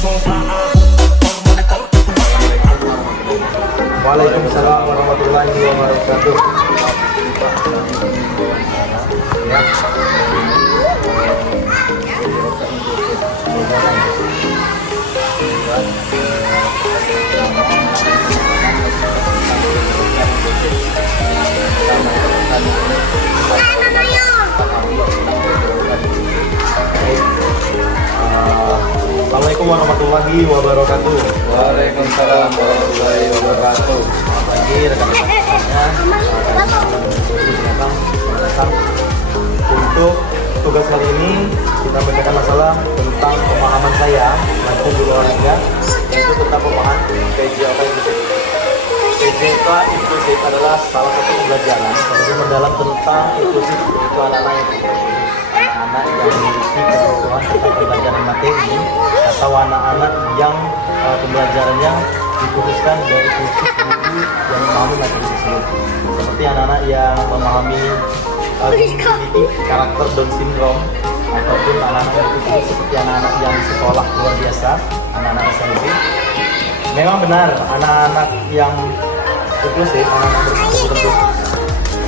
Waalaikumsalam warahmatullahi wabarakatuh. Ya. Assalamualaikum warahmatullahi wabarakatuh. Waalaikumsalam warahmatullahi wabarakatuh. Selamat pagi rekan-rekan semuanya. Datang untuk tugas kali ini kita membacakan masalah tentang pemahaman saya selaku guru olahraga, yaitu tentang pemahaman PJOK inklusif. PJOK inklusif adalah salah satu pembelajaran yang mendalam tentang inklusif, yaitu anak-anak yang berkebutuhan, anak-anak yang memiliki kebutuhan tentang pembelajaran materi, atau anak-anak yang pembelajarannya dikhususkan dari khusus guru yang memahami materi tersebut, seperti anak-anak yang memahami memiliki karakter Down syndrome, ataupun anak-anak yang khusus seperti anak-anak yang di sekolah luar biasa, anak-anak SMP. Memang benar, anak-anak yang inklusif, anak-anak berkebutuhan khusus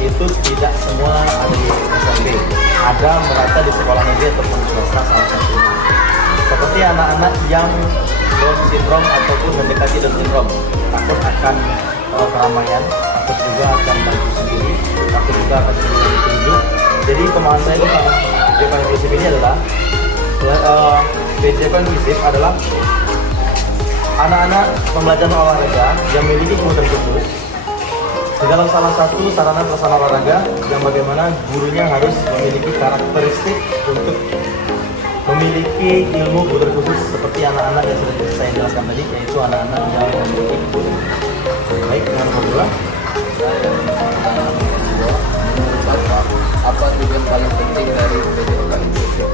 itu tidak semua ada di SMP, ada merata di sekolah negeri ataupun swasta salah satunya. Seperti anak-anak yang Down syndrome ataupun mendekati Down syndrome, takut akan keramaian, takut juga akan baju sendiri, takut juga akan ditunjuk. Jadi pemahaman saya tentang PJOK inklusif ini adalah PJOK inklusif adalah anak-anak pembelajaran olahraga yang memiliki kebutuhan khusus di dalam salah satu sarana prasarana olahraga yang bagaimana gurunya harus memiliki karakteristik untuk memiliki ilmu kebutuhan khusus seperti anak-anak yang sudah saya jelaskan tadi, yaitu anak-anak yang memiliki kebutuhan. Baik, dengan pemula. Apa tujuan paling penting dari PJOK inklusif?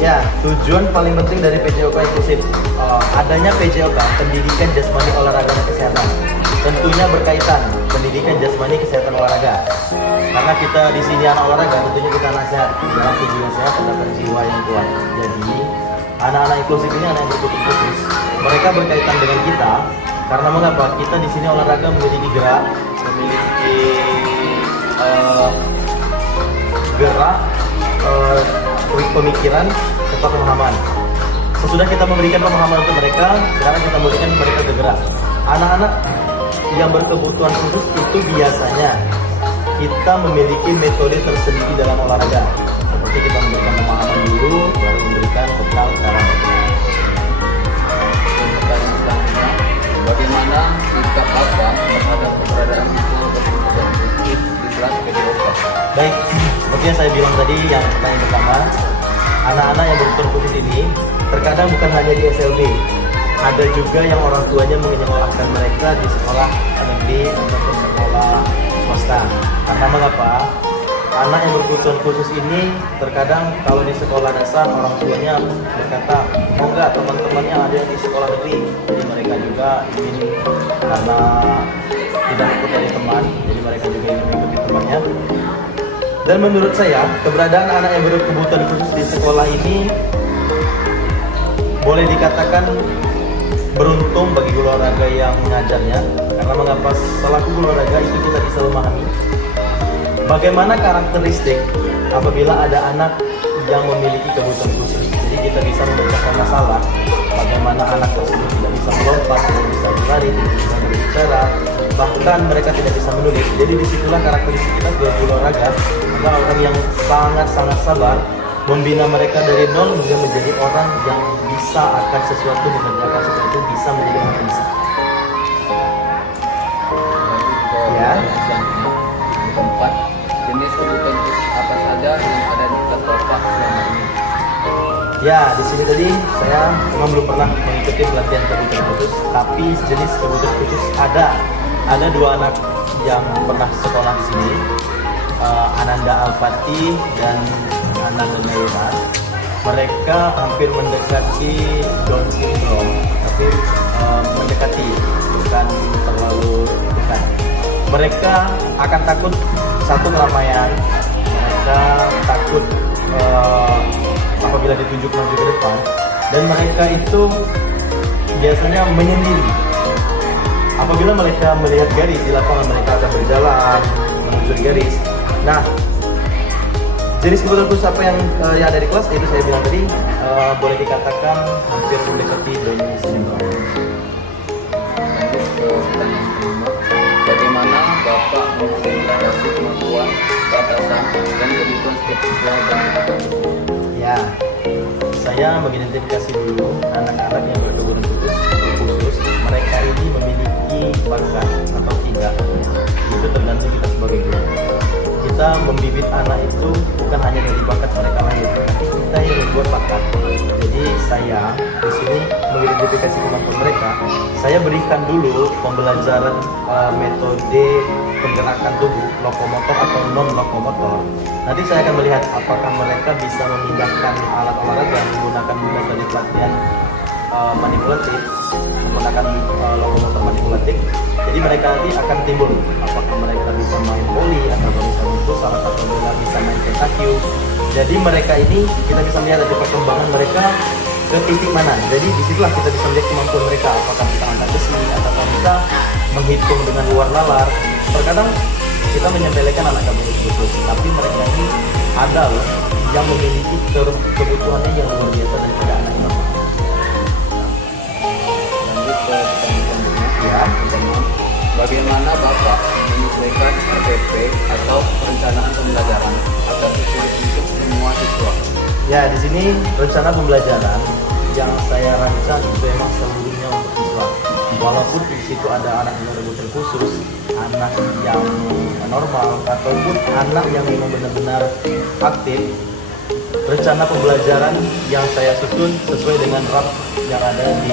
Ya, tujuan paling penting dari PJOK inklusif adanya PJOK, pendidikan jasmani olahraga dan kesehatan. Tentunya berkaitan pendidikan jasmani kesehatan olahraga. Karena kita di sini anak olahraga, tentunya kita anak sehat. Dalam tujuan sehat terdapat jiwa yang kuat. Jadi anak-anak inklusif ini anak yang berkebutuhan khusus. Mereka berkaitan dengan kita karena mengapa? Kita di sini olahraga memiliki gerak, memiliki gerak, pemikiran, serta pemahaman. Sesudah kita memberikan pemahaman untuk mereka, sekarang kita memberikan mereka bergerak. Anak-anak yang berkebutuhan khusus itu biasanya kita memiliki metode tersendiri dalam olahraga. Seperti kita memberikan pemahaman dulu, lalu memberikan tentang cara bergerak. Bagaimana sikap Bapak terhadap keberadaan guru berkebutuhan khusus di kelas PJOK? Baik, seperti yang saya bilang tadi, yang pertanyaan pertama, anak-anak yang berkebutuhan khusus ini terkadang bukan hanya di SLB, ada juga yang orang tuanya menyekolahkan mereka di sekolah negeri ataupun sekolah swasta. Karena mengapa? Anak yang berkebutuhan khusus ini terkadang kalau di sekolah dasar orang tuanya berkata, mau nggak teman-temannya ada yang di sekolah negeri, jadi mereka juga ingin, karena tidak ikut dari teman, jadi mereka juga ingin mengikuti temannya. Dan menurut saya, keberadaan anak yang berkebutuhan khusus di sekolah ini boleh dikatakan beruntung bagi guru olahraga yang mengajarnya. Karena mengapa? Selaku guru olahraga itu kita bisa memahami bagaimana karakteristik apabila ada anak yang memiliki kebutuhan khusus. Jadi kita bisa memecahkan masalah bagaimana anak tersebut tidak bisa melompat, tidak bisa berlari, tidak bisa berbicara, bahkan mereka tidak bisa menulis. Jadi disitulah karakteristik kita sebagai guru olahraga adalah orang yang sangat-sangat sabar, membina mereka dari nol hingga menjadi orang yang bisa akan sesuatu, mengerjakan sesuatu, bisa menjadi orang yang bisa. Ya. Yang keempat, jenis kebutuhan khusus apa saja yang ada di kelas Bapak selama ini? Ya, di sini tadi saya memang belum pernah mengikuti pelatihan kebutuhan khusus, tapi jenis kebutuhan khusus ada. Ada dua anak yang pernah sekolah di sini, Ananda Alfati dan Ananda Naira. Mereka hampir mendekati Down syndrome, tapi mendekati, bukan terlalu dekat. Mereka akan takut satu keramaian, mereka takut apabila ditunjuk maju ke depan, dan mereka itu biasanya menyendiri. Apabila mereka melihat garis di lapangan, mereka akan berjalan menuju garis. Nah, jenis kebutuhan khusus apa yang ada di kelas itu saya bilang tadi, boleh dikatakan hampir mendekati Down syndrome. Lanjut ke pertanyaan kedua. Bagaimana Bapak mengintegrasi kemampuan, batasan, dan kebutuhan setiap siswa dan Ya, saya mengidentifikasi dulu anak-anak yang berkebutuhan khusus. Mereka ini memiliki bakat atau tidak. Itu tergantung kita sebagai guru. Kita membibit anak itu bukan hanya dari bakat mereka lahir, tapi kita yang membuat bakat. Jadi saya di sini mengidentifikasi kemampuan mereka. Saya berikan dulu pembelajaran metode penggerakan tubuh, lokomotor atau non lokomotor. Nanti saya akan melihat apakah mereka bisa memindahkan alat olahraga menggunakan metode pelatihan manipulatif, menggunakan lokomotor manipulatif. Jadi mereka nanti akan timbul apakah mereka bisa main voli atau bisa main futsal atau mereka bisa main pentakyu. Jadi mereka ini kita bisa melihat dari perkembangan mereka ke titik mana. Jadi disitulah kita bisa melihat kemampuan mereka, apakah bisa angkat besi atau bisa menghitung dengan luar nalar. Terkadang kita menyepelekan anak khusus, tapi mereka ini ada loh yang memiliki kebutuhannya yang luar biasa daripada anak yang normal. Lanjut ke pertanyaan selanjutnya. Ya, Pertama, bagaimana Bapak menyesuaikan RPP atau perencanaan pembelajaran agar sesuai untuk semua siswa? ya di sini rencana pembelajaran yang saya rancang itu emang seluruhnya untuk siswa. Walaupun di situ ada anak yang berkebutuhan khusus, anak yang normal, ataupun anak yang memang benar-benar aktif, rencana pembelajaran yang saya susun sesuai dengan RAP yang ada di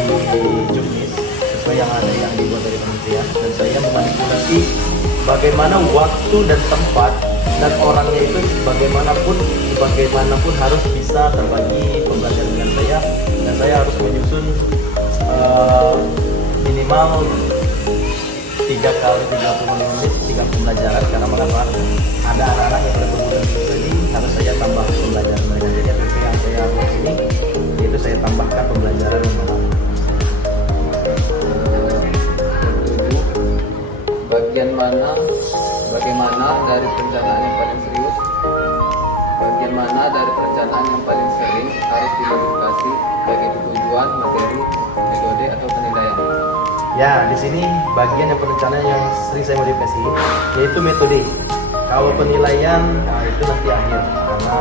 Juknis, sesuai yang ada yang dibuat dari kementerian, dan saya memanipulasi bagaimana waktu dan tempat dan orangnya itu bagaimanapun harus bisa terbagi pembelajaran dengan saya, dan saya harus menyusun minimal 3 kali 35 menit 3 pembelajaran, karena mengapa ada anak-anak yang berkebutuhan khusus ini harus saya tambah pembelajaran mereka. Jadi apa yang saya buat ini itu saya tambahkan pembelajaran mengenai bagaimana dari perencanaan yang paling serius, bagaimana dari perencanaan yang paling sering harus dimodifikasi bagi tujuan, materi, metode atau penilaian. Ya, di sini bagian yang perencanaan yang sering saya modifikasi yaitu metode. Kalau penilaian, nah itu nanti akhir, karena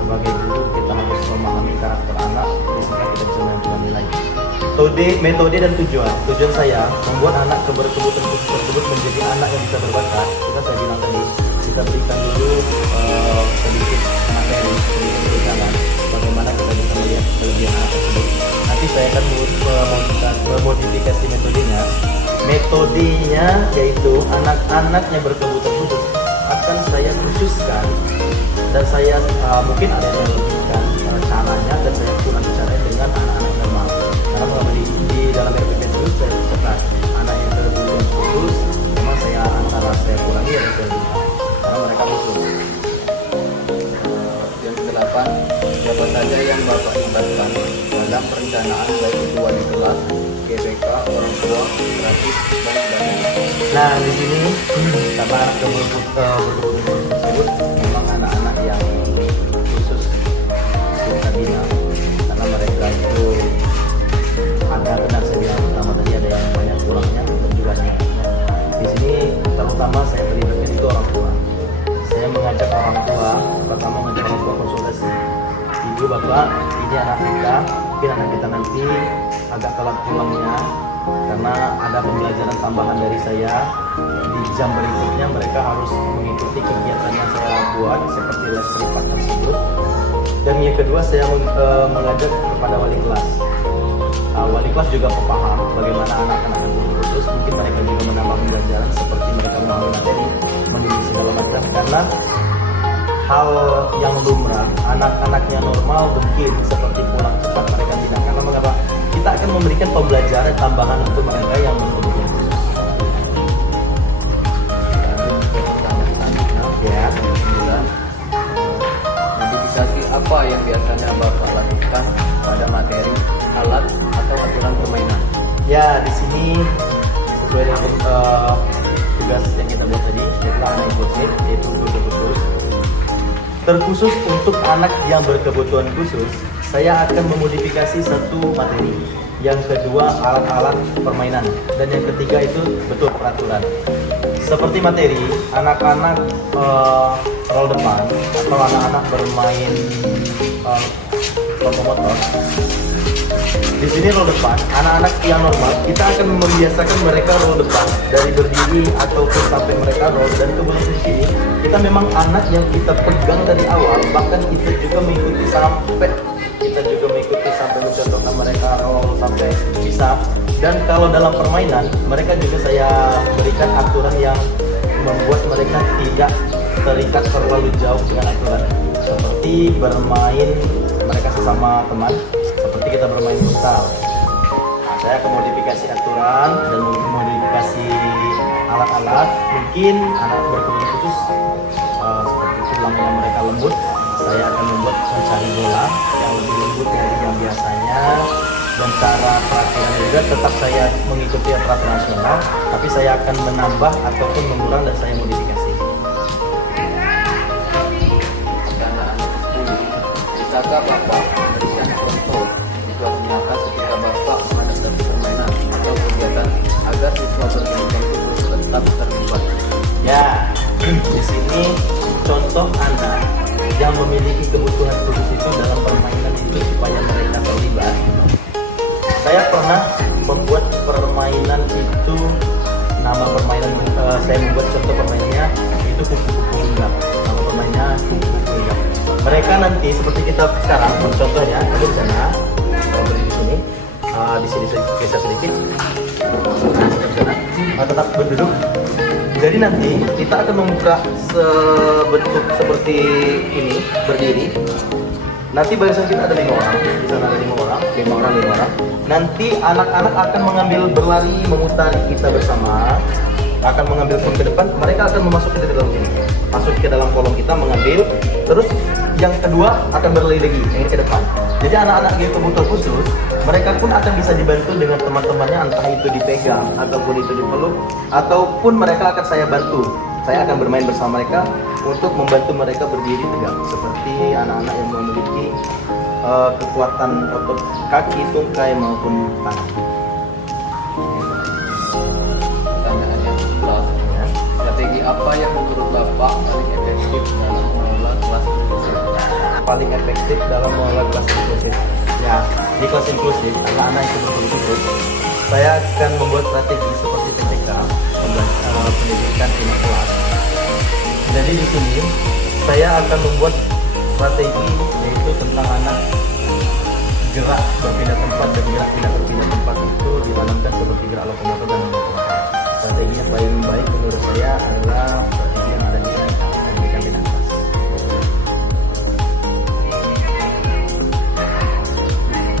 sebagai guru kita harus memahami karakter anak, sehingga kita bisa menentukan nilai. Metode dan tujuan. Tujuan saya membuat anak berkebutuhan khusus tersebut menjadi anak yang bisa berbakat. Kita saya bilang tadi, kita berikan dulu sedikit materi, sedikit perencanaan, bagaimana kita bisa melihat kelebihan anak tersebut. Nanti saya akan memodifikasi metodenya. Metodenya yaitu anak-anak yang berkebutuhan khusus akan saya khususkan, dan saya mungkin ada yang lebihkan caranya, dan saya kurang caranya dengan anak-anak normal. Karena di dalam RPP itu saya cetak anak yang berkebutuhan khusus, memang saya antara saya kurangi atau saya lebihkan karena mereka khusus. Yang ke-8, siapa saja yang Bapak libatkan dalam perencanaan baik itu wali kelas, GBK, orang tua, gratis, dan sebagainya. Nah, di sini karena anak berkebutuhan tersebut memang anak-anak yang khusus kita bina, karena mereka itu ada, benar saya bilang pertama tadi, ada yang banyak kurangnya dan juga ada yang kurangnya. Di sini terutama saya melibatkan itu orang tua. Saya mengajak orang tua, pertama mengajak orang tua konsultasi. Ibu, bapak, ini anak kita, mungkin anak kita nanti agak telat pulangnya karena ada pembelajaran tambahan dari saya. Di jam berikutnya mereka harus mengikuti kegiatan yang saya buat seperti les privat tersebut. Dan yang kedua, saya mengajak kepada wali kelas. Wali kelas juga paham bagaimana anak-anak yang khusus, mungkin mereka juga menambah pembelajaran seperti mereka memahami materi, mendidik segala macam, karena hal yang lumrah anak-anaknya normal mungkin seperti pulang cepat mereka tidak, karena mengapa kita akan memberikan pembelajaran tambahan untuk mereka yang berkebutuhan khusus. Ya, Kemudian, modifikasi apa yang biasanya Bapak lakukan pada materi, alat, atau aturan permainan? Ya, di sini sesuai dengan tugas yang kita buat tadi, yaitu anak inklusif, yaitu untuk khusus. Terkhusus untuk anak yang berkebutuhan khusus, saya akan memodifikasi satu materi. Yang kedua, alat-alat permainan. Dan yang ketiga itu betul peraturan. Seperti materi, anak-anak roll depan atau anak-anak bermain lokomotor. Di sini roll depan, anak-anak yang normal kita akan membiasakan mereka roll depan dari berdiri ataupun sampai mereka roll. Dan kemudian di sini kita memang anak yang kita pegang dari awal, bahkan kita juga mengikuti sampai mencontohkan mereka roll sampai bisa. Dan kalau dalam permainan mereka juga saya berikan aturan yang membuat mereka tidak terikat terlalu jauh dengan aturan, seperti bermain mereka sesama teman, seperti kita bermain futsal. Saya akan modifikasi aturan dan modifikasi alat-alat. Mungkin anak berkebutuhan khusus seperti tulang yang mereka lembut, saya akan membuat mencari bola yang lebih lembut dari yang biasanya. Dan cara peraturan juga tetap saya mengikuti peraturan nasional, tapi saya akan menambah ataupun mengurang dan saya modifikasi. Bisakah Bapak memberikan contoh situasi nyata ketika Bapak menghadapi permainan atau kegiatan agar siswa berkebutuhan khusus tetap terlibat? Ya, di sini contoh anak yang memiliki kebutuhan khusus itu dalam permainan itu supaya mereka terlibat. Saya pernah membuat permainan itu, nama permainan saya membuat contoh permainannya itu kupu-kupu hinggap. Nama permainannya kupu-kupu hinggap. Mereka nanti seperti kita sekarang, contohnya ada di sana, berdiri di sini geser sedikit, tetap berduduk. Jadi nanti kita akan membuka sebentuk seperti ini, berdiri. Nanti barisan kita ada 5 orang, di sana ada 5 orang. Nanti anak-anak akan mengambil berlari memutari kita bersama, akan mengambil pun ke depan. Mereka akan memasuki dari dalam sini, masuk ke dalam kolom kita mengambil. Terus yang kedua akan berlari lagi, yang ini ke depan. Jadi anak-anak yang kebutuhan khusus, mereka pun akan bisa dibantu dengan teman-temannya, entah itu dipegang ataupun itu dipeluk, ataupun mereka akan saya bantu. Saya akan bermain bersama mereka untuk membantu mereka berdiri tegak, seperti anak-anak yang memiliki kekuatan otot kaki, tungkai maupun tangan. Pertanyaan yang selanjutnya, strategi apa yang menurut Bapak paling efektif dalam mengelola kelas inklusif? Paling efektif dalam mengelola kelas inklusif. Ya, di kelas inklusif anak-anak yang berkebutuhan, saya akan membuat strategi seperti PTK, pendidikan tingkat kelas. Jadi di sini saya akan membuat strategi yaitu tentang anak gerak berpindah tempat, dan gerak tidak berpindah tempat itu ditanamkan seperti gerak lokomotor dan lokomotor. Strategi yang paling baik menurut saya adalah strategi yang ada di pendidikan tingkat kelas.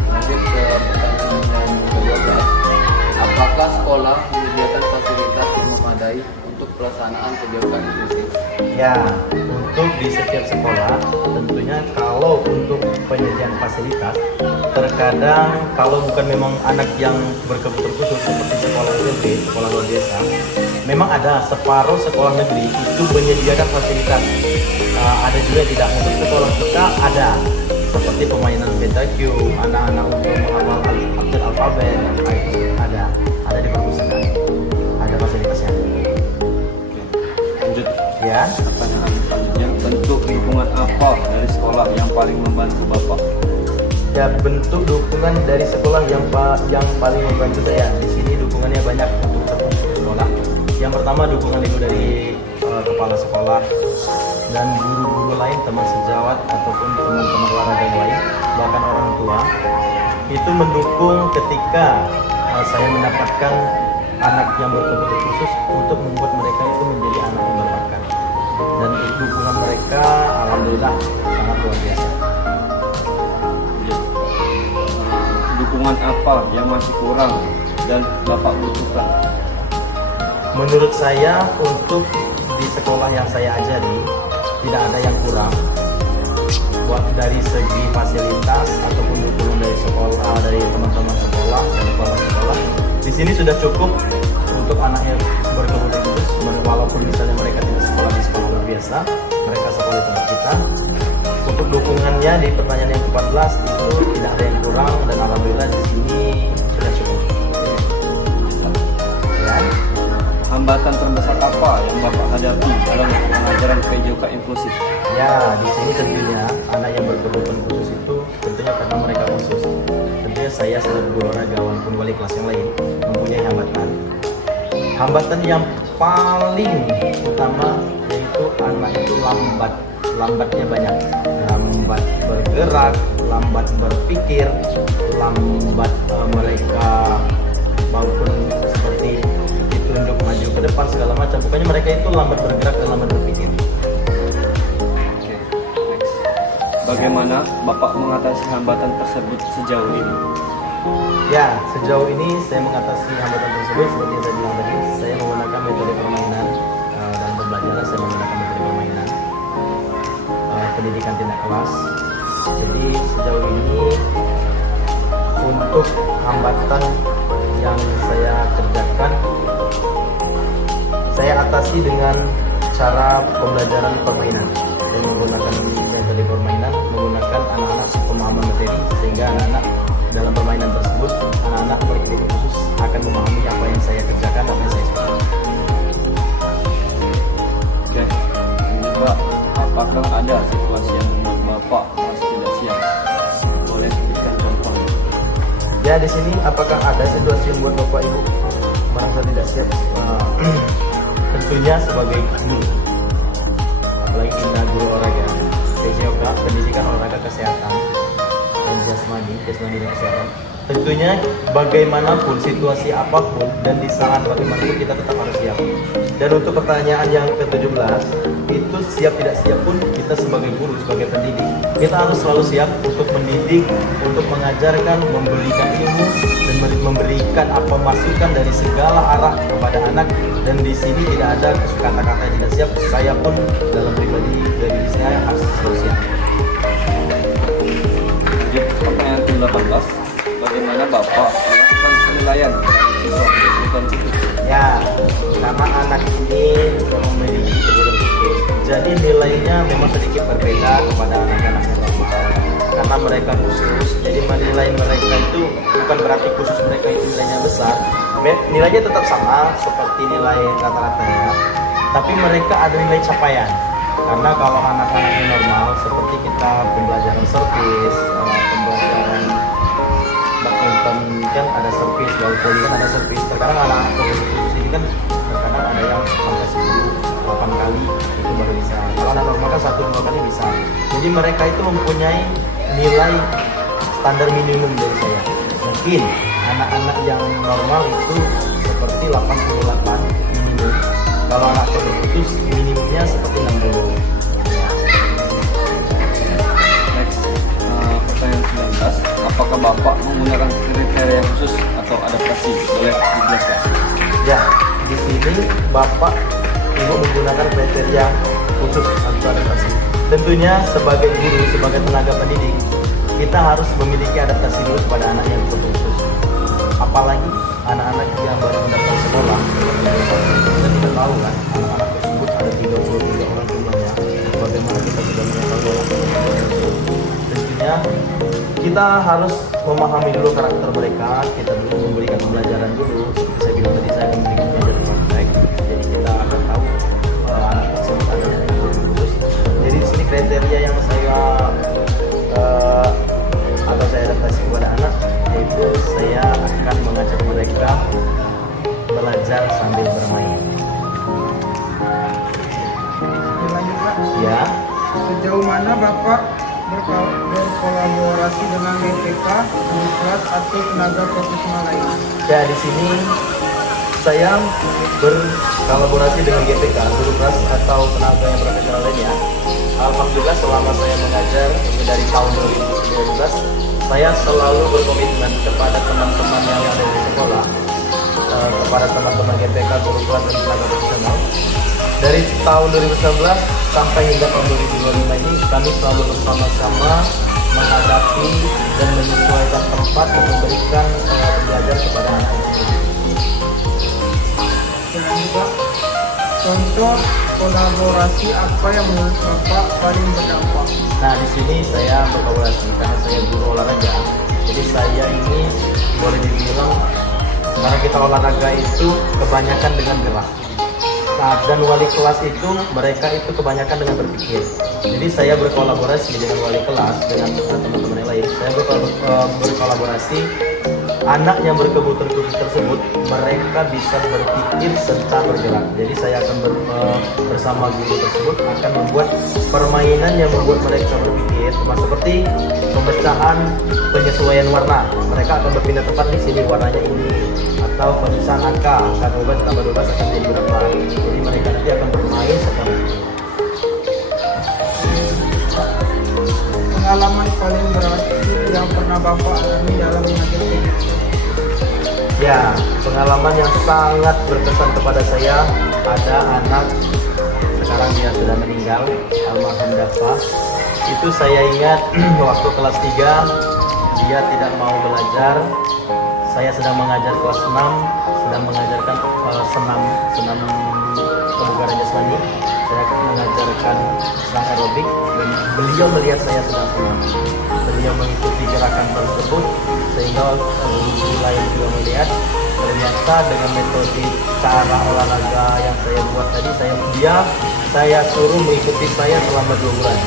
Lanjut ke pertanyaan yang ke-12. Apakah sekolah menyediakan fasilitas yang memadai untuk pelaksanaan kegiatan inklusif? Ya, untuk di setiap sekolah tentunya kalau untuk penyediaan fasilitas, terkadang kalau bukan memang anak yang berkebutuhan khusus seperti sekolah SMP, sekolah luar desa, memang ada separuh sekolah negeri itu menyediakan fasilitas. Ada juga tidak. Untuk sekolah kita ada seperti pemainan PTQ, anak-anak untuk menghafal aktor alfabet, itu ada di perpustakaan, ada fasilitasnya. Lanjut. Ya. Pertanyaan selanjutnya, bentuk dukungan apa dari sekolah yang paling membantu Bapak? Ya, bentuk dukungan dari sekolah yang paling membantu saya. Di sini dukungannya banyak untuk sekolah. Yang pertama dukungan itu dari kepala sekolah dan guru-guru lain, teman sejawat ataupun teman-teman olahraga yang lain, bahkan orang tua itu mendukung ketika saya mendapatkan anak yang berkebutuhan khusus untuk membuat mereka itu menjadi anak yang berbakat. Dan dukungan mereka alhamdulillah sangat luar biasa. Dukungan apa yang masih kurang dan Bapak butuhkan? Menurut saya untuk di sekolah yang saya ajari tidak ada yang kurang. Buat dari segi fasilitas ataupun dukungan dari sekolah, dari teman-teman sekolah dan kepala sekolah, di sini sudah cukup untuk anak yang berkebutuhan khusus, walaupun misalnya mereka tidak sekolah di sekolah luar biasa, mereka sekolah di tempat kita. Untuk dukungannya di pertanyaan yang ke-14 itu tidak ada yang kurang dan alhamdulillah di sini sudah cukup. Ya. Hambatan terbesar apa yang Bapak hadapi dalam pengajaran PJOK inklusif? Ya, di sini tentunya anak yang berkebutuhan khusus itu tentunya karena mereka khusus. Tentunya saya sebagai guru olahraga walaupun wali kelas yang lain mempunyai hambatan. Hambatan yang paling utama yaitu anak itu lambatnya banyak, lambat bergerak, lambat berpikir, lambat mereka maupun seperti ditunjuk maju ke depan segala macam. Pokoknya mereka itu lambat bergerak dan lambat berpikir. Oke, next. Bagaimana Bapak mengatasi hambatan tersebut sejauh ini? Ya, sejauh ini saya mengatasi hambatan tersebut seperti yang saya bilang tadi, saya menggunakan metode permainan dalam pembelajaran, saya menggunakan metode permainan pendidikan tindak kelas. Jadi sejauh ini untuk hambatan yang saya kerjakan, saya atasi dengan cara pembelajaran permainan dan menggunakan metode permainan, menggunakan anak-anak pemahaman materi sehingga anak-anak dalam permainan tersebut, anak-anak berkebutuhan khusus akan memahami apa yang saya kerjakan, apa yang saya suka. Oke, ini Pak, apakah ada situasi yang membuat Bapak merasa tidak siap? Boleh berikan contoh? Ya, di sini apakah ada situasi yang membuat Bapak Ibu merasa tidak siap? Tentunya sebagai guru, apalagi kita guru olahraga, PJOK, pendidikan olahraga kesehatan dan jasmani dan kesehatan. Tentunya bagaimanapun situasi apapun dan di saat bagaimanapun kita tetap harus siap. Dan untuk pertanyaan yang ke-17 itu siap tidak siap pun kita sebagai guru, sebagai pendidik, kita harus selalu siap untuk mendidik, untuk mengajarkan, memberikan ilmu dan memberikan apa masukan dari segala arah kepada anak. Dan di sini tidak ada kata-kata yang tidak siap. Saya pun dalam pribadi dari diri saya harus selalu siap. Lanjut pertanyaan ke-18. Bagaimana Bapak melakukan penilaian siswa berkebutuhan khusus? Ya, karena anak ini memiliki kebutuhan khusus, jadi nilainya memang sedikit berbeda kepada anak-anak yang normal. Karena mereka khusus, jadi menilai mereka itu bukan berarti khusus mereka itu nilainya besar. Nilainya tetap sama seperti nilai rata-ratanya, tapi mereka ada nilai capaian. Karena kalau anak-anak yang normal, seperti kita pembelajaran servis, pembelajaran badminton kan ada servis, walaupun kan ada servis. Terkadang anak-anak khusus ini kan terkadang ada yang sampai 8 kali itu baru bisa. Kalau anak normal kan 1-2 kali bisa. Jadi mereka itu mempunyai nilai standar minimum dari saya. Mungkin anak-anak yang normal itu seperti 88 minimum. Kalau anak khusus minimumnya seperti 60. Next, pertanyaan 19. Apakah Bapak menggunakan kriteria khusus atau adaptasi? Boleh dijelaskan? Ya, di sini Bapak Ibu menggunakan kriteria khusus atau adaptasi. Tentunya sebagai guru, sebagai tenaga pendidik, kita harus memiliki adaptasi dulu kepada anak yang khusus. Apalagi anak-anak yang baru mendaftar sekolah, kita tidak tahu kan, anak-anak tersebut ada 33 orang jumlahnya. Bagaimana kita sudah mengetahui tentunya kita harus memahami dulu karakter mereka, kita dulu memberikan pembelajaran dulu. Seperti saya bilang tadi, saya akan memberikan pembelajaran praktek, jadi kita akan tahu anak tersebut ada kebutuhan khusus. Jadi di sini kriteria yang saya atau saya adaptasi kepada anak, yaitu saya akan mengajak mereka belajar sambil bermain. Lanjut Pak, Ya, sejauh mana Bapak berkolaborasi dengan GPK, guru kelas atau tenaga profesional lain? ya di sini saya berkolaborasi dengan GPK, guru kelas atau tenaga yang profesional lainnya. Alhamdulillah selama saya mengajar dari tahun 2019, saya selalu berkomitmen kepada teman-teman yang ada di sekolah, kepada teman-teman GPK, guru kelas dan tenaga profesional. Dari tahun 2019 sampai hingga tahun 2025 ini kami selalu bersama-sama menghadapi dan menyesuaikan tempat dan memberikan pembelajaran kepada anak-anak. atau kolaborasi apa yang menurut Bapak paling berdampak? Nah, di sini saya berkolaborasi karena saya guru olahraga. Jadi saya ini boleh dibilang karena kita olahraga itu kebanyakan dengan gerak. Nah, dan wali kelas itu mereka itu kebanyakan dengan berpikir. Jadi saya berkolaborasi dengan wali kelas dengan teman-teman yang lain. Saya berkolaborasi anak yang berkebutuhan khusus tersebut mereka bisa berpikir serta bergerak. Jadi saya akan bersama guru tersebut akan membuat permainan yang membuat mereka berpikir, seperti pemecahan penyesuaian warna. Mereka akan berpindah tempat di sini warnanya ini, atau pemecahan angka 12 tambah 12 akan jadi berapa. Jadi mereka nanti akan bermain serta berpikir. Pengalaman paling berhasil yang pernah Bapak alami dalam mengajar PJJ? Ya, pengalaman yang sangat berkesan kepada saya, ada anak sekarang dia sudah meninggal, almarhum Dafa. Itu saya ingat waktu kelas 3 dia tidak mau belajar. Saya sedang mengajar kelas 6, sedang mengajarkan senam kebugaran jasmani. Saya mengajarkan senam aerobik dan beliau melihat saya sedang senam. Beliau mengikuti gerakan tersebut sehingga guru lain juga melihat. Ternyata dengan metode cara olahraga yang saya buat tadi, saya suruh mengikuti saya selama 2 bulan.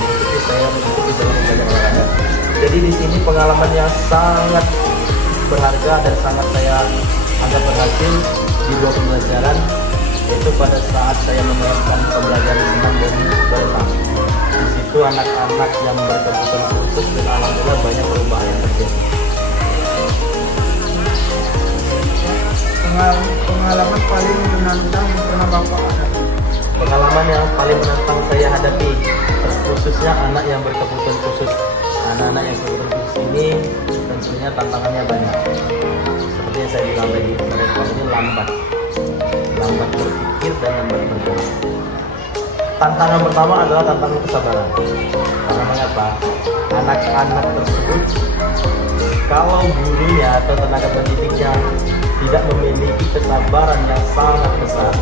Saya mengikuti dalam belajar olahraga. Jadi di sini pengalaman yang sangat berharga dan sangat saya anggap berhasil di 2 pembelajaran, yaitu pada saat saya menerapkan pembelajaran senam dan berenang. Di situ anak-anak yang berkebutuhan khusus dan alhamdulillah banyak perubahan yang terjadi. Pengalaman paling menantang yang pernah Bapak hadapi? Pengalaman yang paling menantang saya hadapi, khususnya anak yang berkebutuhan khusus. Anak-anak yang berkebutuhan khusus ini tentunya tantangannya banyak. Seperti yang saya bilang tadi, mereka ini lambat berpikir dan lambat bergerak. Tantangan pertama adalah tantangan kesabaran. Karena mengapa? Anak-anak tersebut, kalau gurunya atau tenaga pendidiknya tidak memiliki kesabaran yang sangat besar,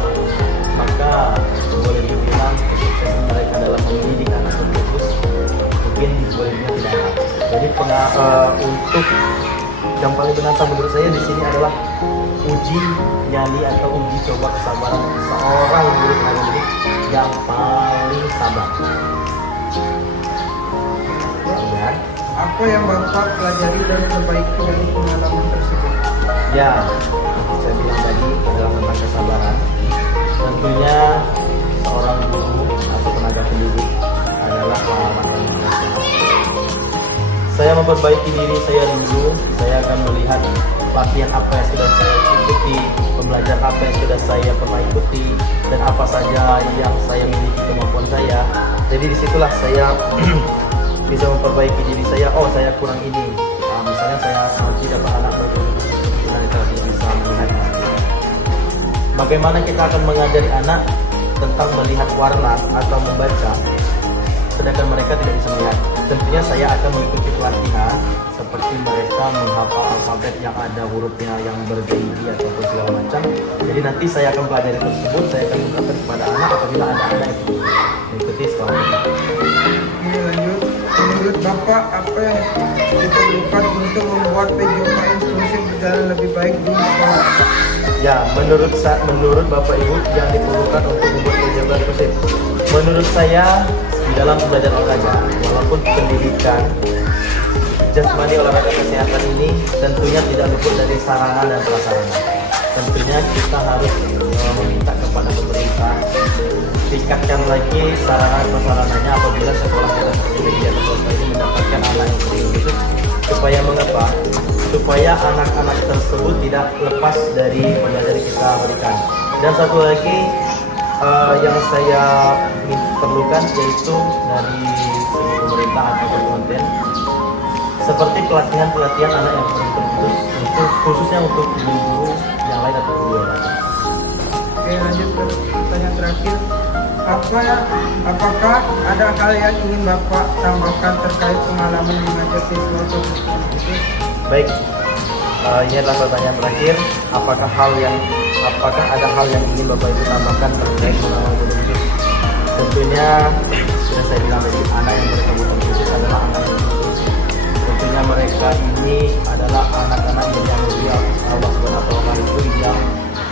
maka boleh dibilang kesuksesan mereka dalam mendidik anak tersebut mungkin boleh dibilang tidak ada. Jadi untuk yang paling menantang menurut saya di sini adalah uji nyali atau uji coba kesabaran seorang guru tenaga pendidik yang paling sabar. Ya. Apa yang Bapak pelajari dan perbaiki dari pengalaman tersebut? Ya, saya bilang tadi adalah tentang kesabaran. Tentunya seorang guru atau tenaga pendidik adalah pengalaman yang besar. Saya memperbaiki diri saya dulu. Saya akan melihat pelatihan apa yang sudah saya ikuti, pembelajaran apa yang sudah saya pernah ikuti, dan apa saja yang saya miliki kemampuan saya. Jadi disitulah saya bisa memperbaiki diri saya. Oh, saya kurang ini. Misalnya saya tidak anak berkebutuhan tidak bisa melihat. Bagaimana kita akan mengajari anak tentang melihat warna atau membaca, sedangkan mereka tidak bisa melihat? Tentunya saya akan mengikuti pelatihan seperti mereka menghafal alfabet yang ada hurufnya yang bergenggi ataupun segala macam. Jadi nanti saya akan pelajari tersebut, saya akan ungkapkan kepada anak apabila ada anak yang mengikuti sekolah. Ini lanjut. Menurut Bapak, apa yang diperlukan untuk membuat PJJ inklusif berjalan lebih baik di sekolah? Ya, menurut Bapak Ibu yang diperlukan untuk membuat PJJ inklusif, menurut saya di dalam belajar olahraga, walaupun pendidikan jasmani olahraga kesehatan ini tentunya tidak luput dari sarana dan prasarana. Tentunya kita harus meminta kepada pemerintah tingkatkan lagi sarana prasarananya apabila sekolah kita seperti atau swasta ini mendapatkan anak yang khusus. Supaya mengapa? Supaya anak-anak tersebut tidak lepas dari pembelajaran yang kita berikan. Dan satu lagi yang saya perlukan yaitu dari segi pemerintah atau kementerian, seperti pelatihan anak yang berkebutuhan khusus, khususnya untuk guru yang lain atau guru yang lain. Oke, lanjut ke pertanyaan terakhir. Apakah ada hal yang ingin Bapak tambahkan terkait pengalaman mengajar siswa berkebutuhan khusus? Baik, Ini adalah pertanyaan terakhir. Apakah ada hal yang ingin Bapak Ibu tambahkan terkait pengalaman guru khusus? Tentunya sudah saya bilang tadi, anak yang berkebutuhan khusus adalah anak yang khusus. Tentunya mereka ini adalah anak-anak yang dianugerahkan Allah Subhanahu wa Ta'ala itu yang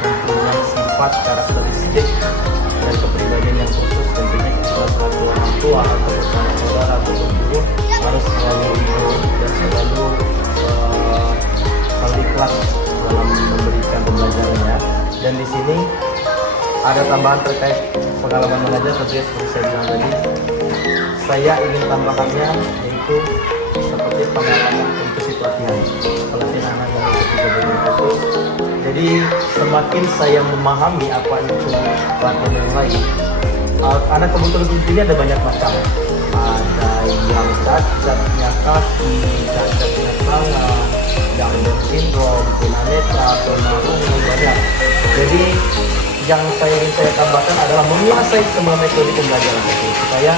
mempunyai sifat, karakteristik dan kepribadian yang khusus. Tentunya kita selaku orang tua atau bersama saudara atau guru harus selalu dan selalu ikhlas dalam memberikan pembelajarannya. Dan di sini ada tambahan terkait pengalaman mengajar, tentunya seperti saya bilang tadi, saya ingin tambahkannya yaitu seperti pengalaman inklusi pelatihan anak yang mengikuti kebutuhan khusus. Jadi semakin saya memahami apa itu pelatihan yang lain, anak kebutuhan khusus ini ada banyak macam. Ada yang cacatnya kaki, cacatnya tangan, yang Down syndrome, tunanetra, tunarungu, banyak. Jadi yang ingin saya tambahkan adalah menguasai semua metode pembelajaran itu, supaya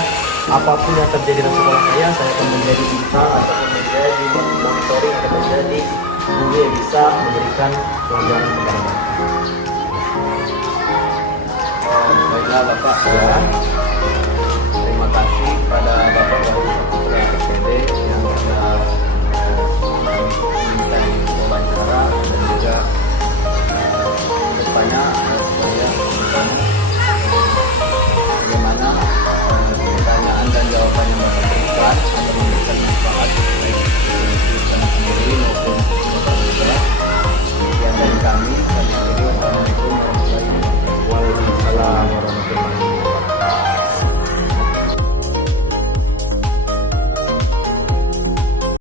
apapun yang terjadi dalam sekolah saya akan menjadi bintang ataupun menjadi monitoring atau menjadi guru yang bisa memberikan pelajaran kepada mereka. Baiklah Bapak, ya. Terima kasih pada Bapak Wahyu Saputra SPD